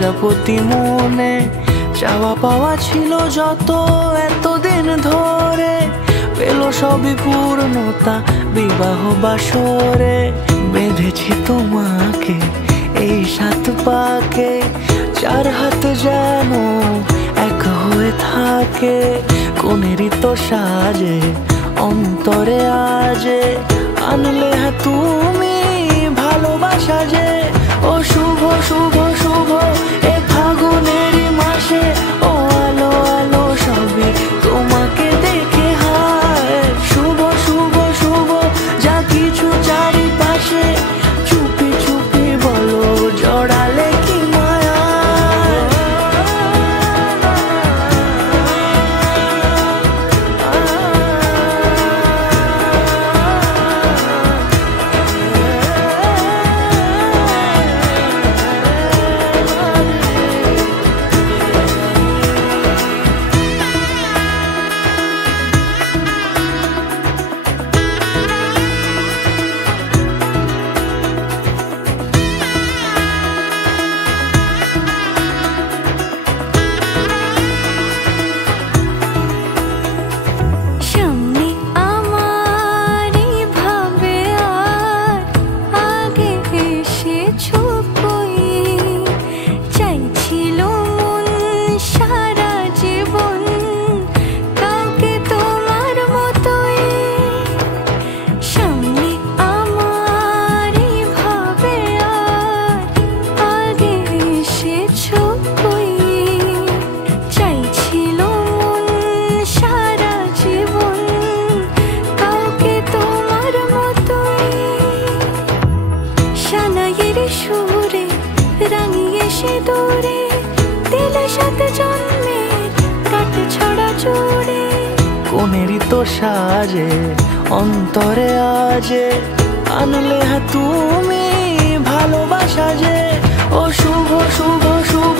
প্রজাপতি মনে চাওয়া পাওয়া ছিল যত এতদিন ধরে, পেল সবই পূর্ণতা বিবাহ বাসরে। বেঁধেছি তোমাকে এই 7 পাকে, 4 হাত যেন এক হয়ে থাকে। কোনেরই তো সাজে অন্তরে আজে, আনলে হ্যাঁ তুমি ভালোবাসা যে। ও শুভ শুভ শুভ এ ফাগুনেরই মাসে, ও আলো আলো সবই তোমাকে দেখে হায়। শুভ শুভ শুভ যা কিছু চারিপাশে, চুপি চুপি বলো জড়ালে কি মায়া। কোনেরই তো সাজে অন্তরে আজে, আনলে হ্যাঁ তুমি ভালোবাসা যে। ও শুভ শুভ শুভ